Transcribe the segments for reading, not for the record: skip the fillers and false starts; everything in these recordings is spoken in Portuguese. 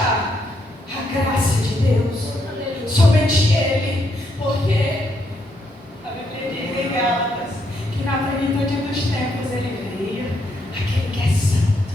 manifestar a graça de Deus. Somente Ele, porque a Bíblia diz em Gálatas que na plenitude dos tempos Ele veio, aquele que é santo,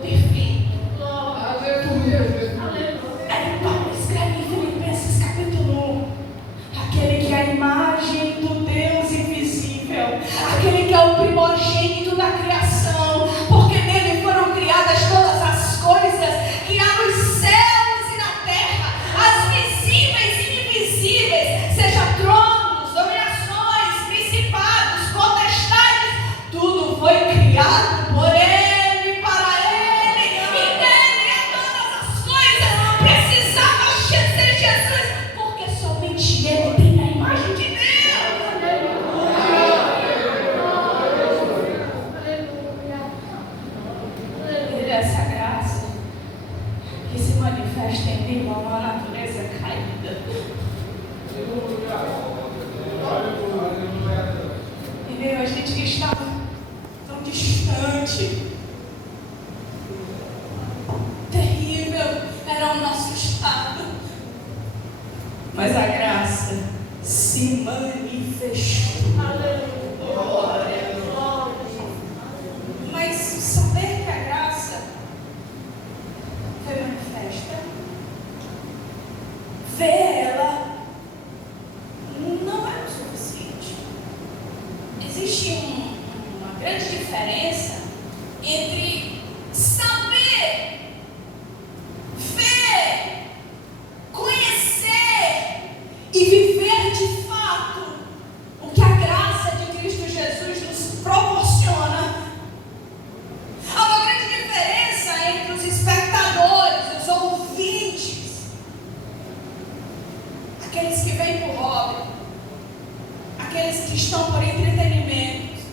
perfeito. Aí Paulo escreve em Filipenses capítulo 1, aquele que é a imagem do Deus invisível, aquele que é o primogênito da criação, porque nele foram criadas todas as coisas que há nos céus e na terra, as visíveis e invisíveis, seja tronos, dominações, principados, potestades, tudo foi criado por Ele, para Ele, e dele é todas as coisas. Precisava ser Jesus, porque somente Ele tem a imagem de Deus. E essa graça que se manifesta em mim, uma natureza caída. Entendeu? A gente que está tão distante, terrível era o nosso estado, mas a graça se manifestou. Glória. Mas saber que a graça foi manifesta, ver ela não é o suficiente. Existe uma grande diferença entre saber, ver, conhecer e viver de fato o que a graça de Cristo Jesus nos proporciona. Há uma grande diferença entre os espectadores, os ouvintes, aqueles que vêm por hobby, aqueles que estão por entretenimento,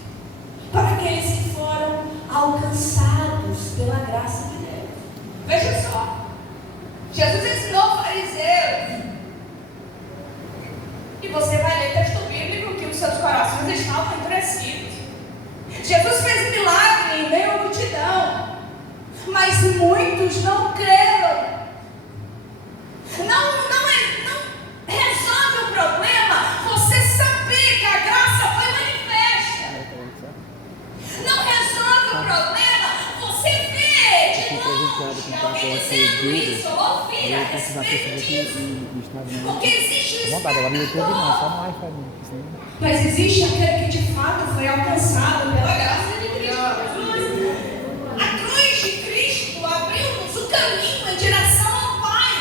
para aqueles que foram alcançados pela graça de Deus. Veja só, Jesus ensinou fariseus, e você vai ler texto bíblico que os seus corações estavam endurecidos. Jesus fez milagre em meio à multidão, mas muitos não creram. Não resolve o problema você saber que a graça foi manifesta. Não resolve o problema você ver de longe alguém dizendo isso, ouvir a respeito disso. Porque existe o espectador, mas existe aquele que de fato foi alcançado pela graça de Cristo Jesus. A cruz de Cristo abriu-nos o caminho em direção ao Pai,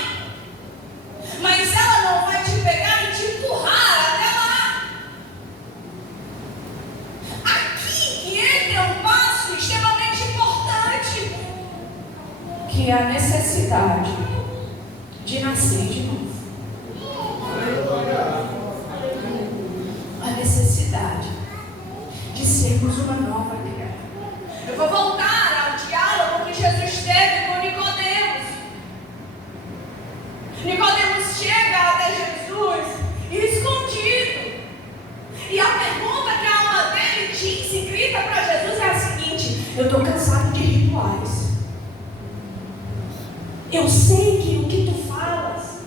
mas ela não vai te pegar e te empurrar até lá. Aqui que entra um passo extremamente importante, que é a necessidade de nascer de novo. A necessidade de sermos uma nova criatura. Eu vou voltar ao diálogo que Jesus teve com Nicodemos. Nicodemos chega até Jesus e escondido. E a pergunta que a alma dele diz e grita para Jesus é a seguinte: eu estou cansado de rituais. Eu sei que o que tu falas,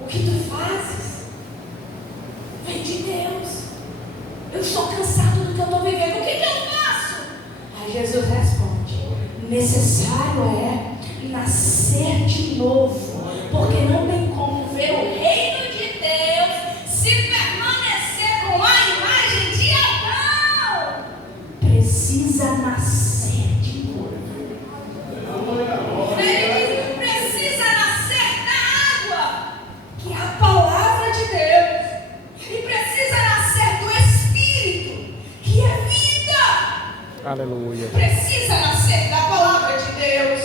o que tu fazes, vem de Deus. Eu estou cansado do que eu estou vivendo. O que eu faço? Aí Jesus responde: necessário é nascer de novo, porque não tem como ver o reino de Deus se permanecer com a imagem de Adão. Precisa nascer de novo. Ele precisa nascer da água, que é a palavra de Deus, e precisa nascer do Espírito, que é vida. Aleluia. Precisa nascer da palavra de Deus,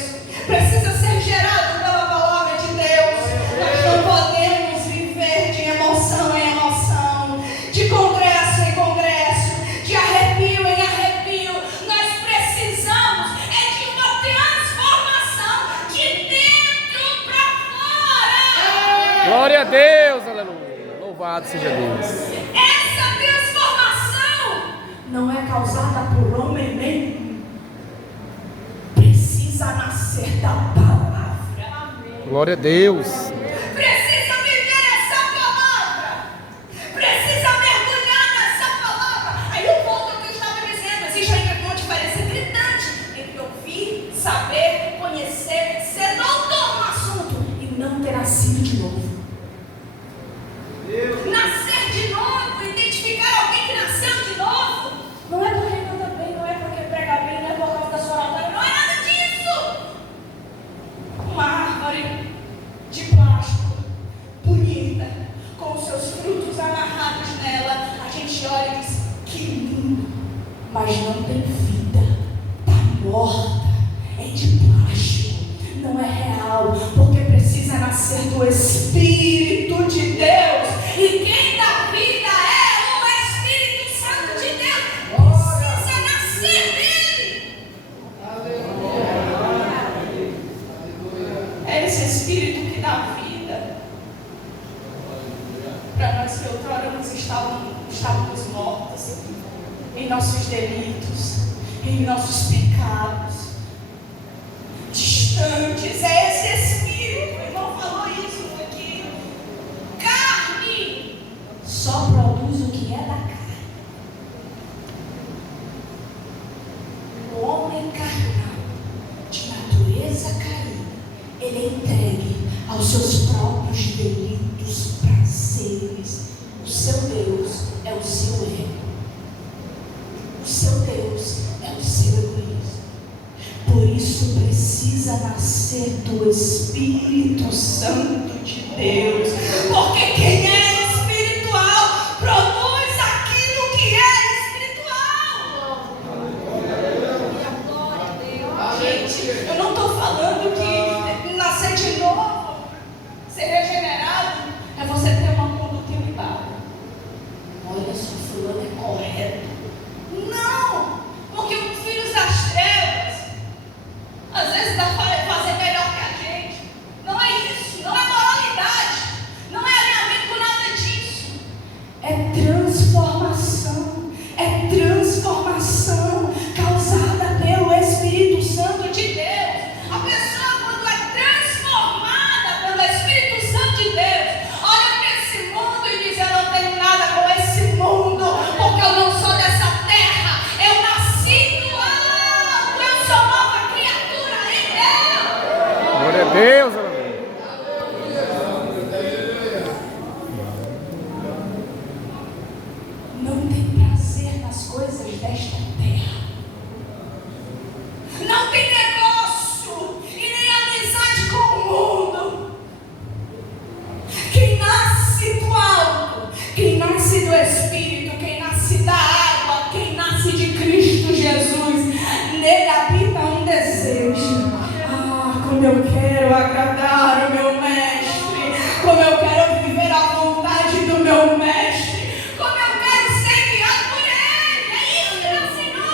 precisa ser gerado pela palavra de Deus. Nós não podemos viver de emoção em emoção, de congresso em congresso, de arrepio em arrepio. Nós precisamos de uma transformação de dentro para fora. Glória a Deus, aleluia. Louvado seja Deus. Essa transformação não é causada por homem nenhum. Precisa nascer da palavra. Glória a Deus. Precisa viver essa palavra. Precisa mergulhar nessa palavra. Aí eu volto ao que eu estava dizendo. Existe ainda uma diferença gritante entre ouvir, saber, conhecer, ser doutor no assunto e não ter nascido de novo. Nascer de novo, identificar alguém que nasceu de novo, não é porque canta bem, não é porque prega bem, não é por causa da sua oratória, não é nada disso. Uma árvore de plástico, bonita, com os seus frutos amarrados nela, a gente olha e diz, que lindo, mas não tem vida, está morta, é de plástico, não é real, porque precisa nascer do Espírito de Deus. E quem dá vida é o Espírito Santo de Deus. Precisa nascer dele. É esse Espírito que dá vida. Para nós que outrora nós estávamos mortos em nossos delitos, em nossos pecados, distantes. É esse Espírito. O irmão falou isso aqui. Carne só produz o que é da carne. O homem carnal, de natureza caída, ele é entregue aos seus próprios delitos, prazeres. O seu Deus é o seu ego. O seu Deus é o seu egoísmo. Por isso precisa nascer do Espírito Santo de Deus. Porque quem é espiritual produz aquilo que é espiritual. Gente, eu não estou falando que nascer de novo, ser regenerado, é você ter uma conduta ilibada. Olha, só fulano é correto. Não! Porque os filhos das trevas às vezes dá para fazer melhor que a gente. Não é isso, não é moralidade, não é alinhamento com nada disso. É transformação causada pelo Espírito Santo de Deus. A pessoa, quando é transformada pelo Espírito Santo de Deus, olha para esse mundo e diz, eu não tenho nada com esse mundo, porque eu não sou dessa terra, eu nasci do alto, eu sou nova criatura em Deus. Glória a Deus, aleluia. Não tem prazer nas coisas desta terra. Não tem negócio e nem amizade com o mundo. Quem nasce do alto, quem nasce do Espírito, quem nasce da água, quem nasce de Cristo Jesus, nele habita um desejo. Ah, como eu quero agradar o meu mestre, como eu quero viver a vontade do meu mestre, como eu quero ser guiado por ele. É isso que nasce em nós.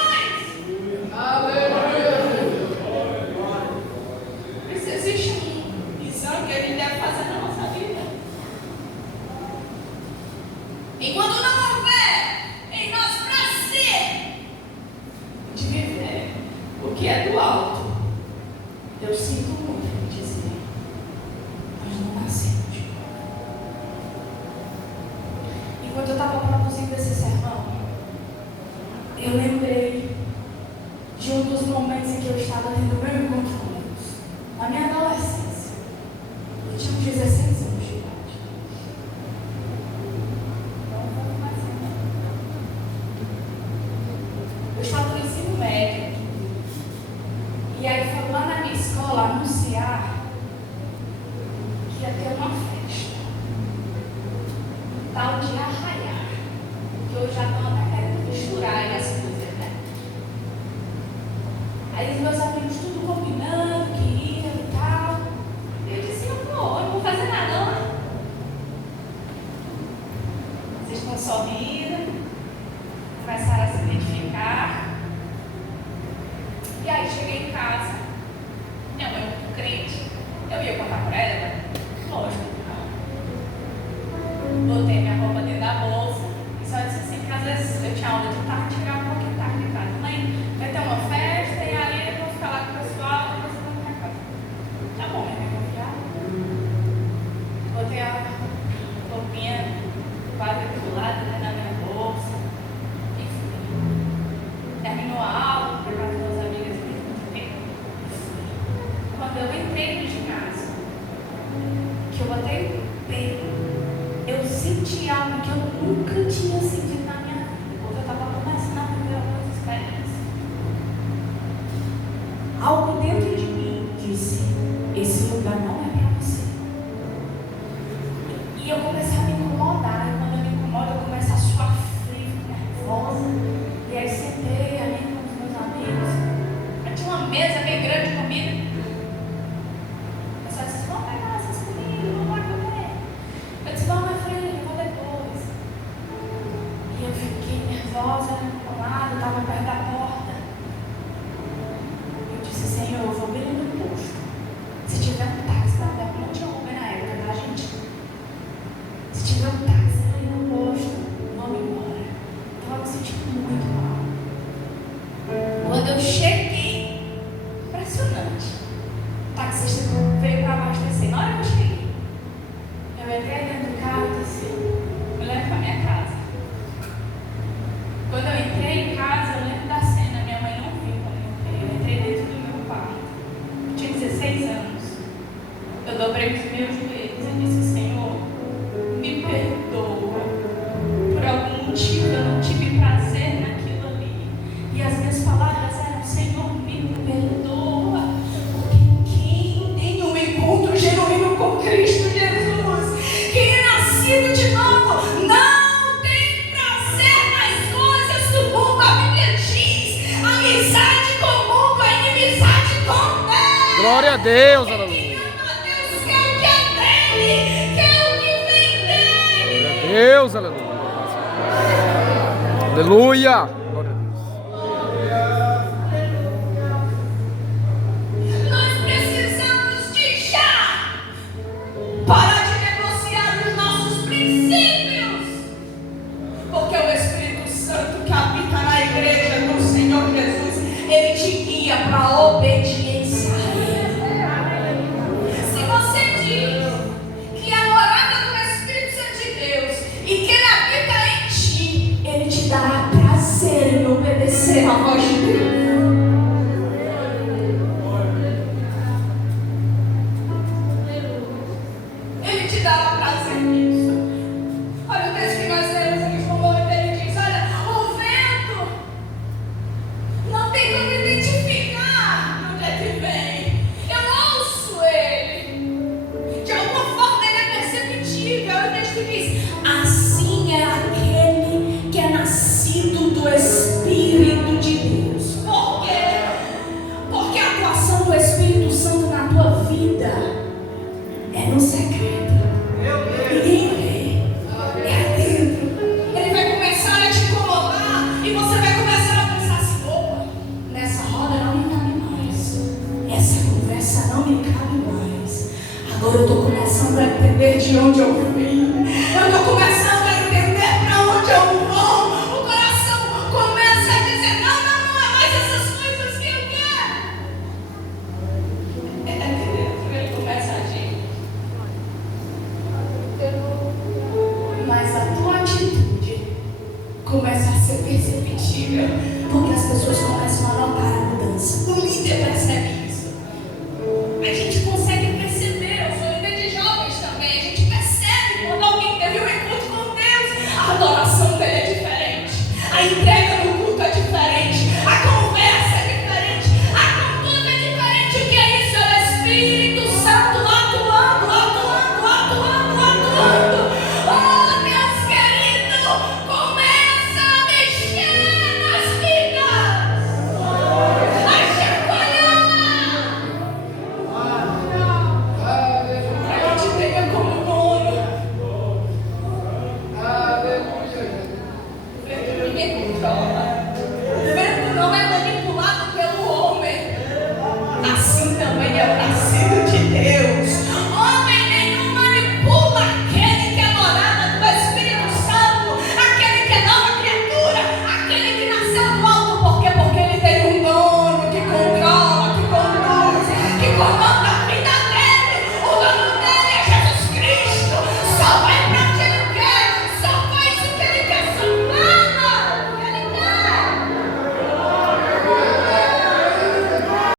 Por isso existe um exame que a gente deve fazer na nossa vida. Enquanto não houver em nós prazer de viver o que é do alto, eu sinto muito em dizer, nós não nascemos de novo. Enquanto eu estava produzindo esse sermão, eu lembrei de um dos momentos em que eu estava tendo meu encontro com Deus, na minha adolescência. Eu tinha uns 16 anos de idade. Eu estava no ensino médio. E aí foi lá na minha escola anunciar que ia ter uma festa. Tal de arraiar. Que hoje já estão até querendo misturar as coisas, né? Aí os meus amigos tudo combinando que iam e tal. E eu disse, eu não vou fazer nada lá. Vocês estão sorrindo, começaram a se identificar. E aí cheguei em casa, minha mãe muito crente, eu ia contar para ela, lógico que não. Botei minha roupa dentro da bolsa e só disse assim, que às vezes eu tinha aula de tarde, chegava um pouquinho tarde de casa. Mãe, vai ter uma festa e aí eu vou ficar lá com o pessoal e depois eu vou para casa. Tá bom, minha mãe confiava. nervosa, amada, estava perto da porta. Eu disse, Senhor, eu vou bem no posto. Se tiver um táxi, não tinha Uber na época, tá, gente? Se tiver um táxi ali no posto, vamos embora. Estava me sentindo muito mal. Quando eu cheguei, impressionante, o taxista veio para abastecer. Na hora que eu cheguei, eu entrei dentro do carro e disse, me leva para minha casa. Quando eu entrei em casa, eu lembro da cena, minha mãe não viu quando eu entrei dentro do meu quarto. Eu tinha 16 anos. Eu dobrei os meus joelhos e disse, Senhor, me perdoa. Por algum motivo eu não tive prazer naquilo ali. E as minhas palavras eram, Senhor, me perdoa. Porque quem tem um encontro genuíno com Cristo Jesus, quem é nascido de novo, não tem prazer nas coisas do mundo. A Bíblia diz, amizade com o mundo é inimizade com Deus. Glória a Deus, aleluia. Deus, aleluia. Aleluia. Glória a Deus. Nós precisamos deixar, parar de negociar os nossos princípios, porque o Espírito Santo que habita na igreja do Senhor Jesus, ele te guia para a obediência a Ele. Se você diz que é morada do Espírito Santo de Deus e que ele habita em ti, ele te dará prazer em obedecer a voz de Deus. Ele te dará prazer nisso. Olha o texto que nós lemos aqui no momento, ele diz, olha, o vento não tem como identificar de onde é que vem. Eu ouço ele. De alguma forma ele é perceptível. O texto diz, assim é aquele que é nascido do Espírito de Deus. Por quê? Porque a atuação do Espírito Santo na tua vida é no secreto. Ninguém vê. É dentro. Ele vai começar a te incomodar e você vai começar a pensar assim, opa, nessa roda não me cabe mais. Essa conversa não me cabe mais. Agora eu estou começando a entender de onde eu vim. Eu estou começando a entender para onde eu vou. O coração começa a dizer, não é mais essas coisas que eu quero. Ele começa a agir. Mas a tua atitude começa a ser perceptível, porque as pessoas começam a notar a mudança. O líder percebe isso. A gente consegue perceber, eu sou líder de jovens também, a gente percebe quando alguém teve um encontro com Deus, a adoração dele é diferente, a entrega no culto é diferente, a conversa é diferente, a conduta é diferente. O que é isso? É o Espírito Santo atuando. Oh, meus queridos, começa a mexer nas vidas, a chacoalhar. A gente pega como dono. O vento ninguém controla. O vento não é manipulado pelo homem. Assim também é o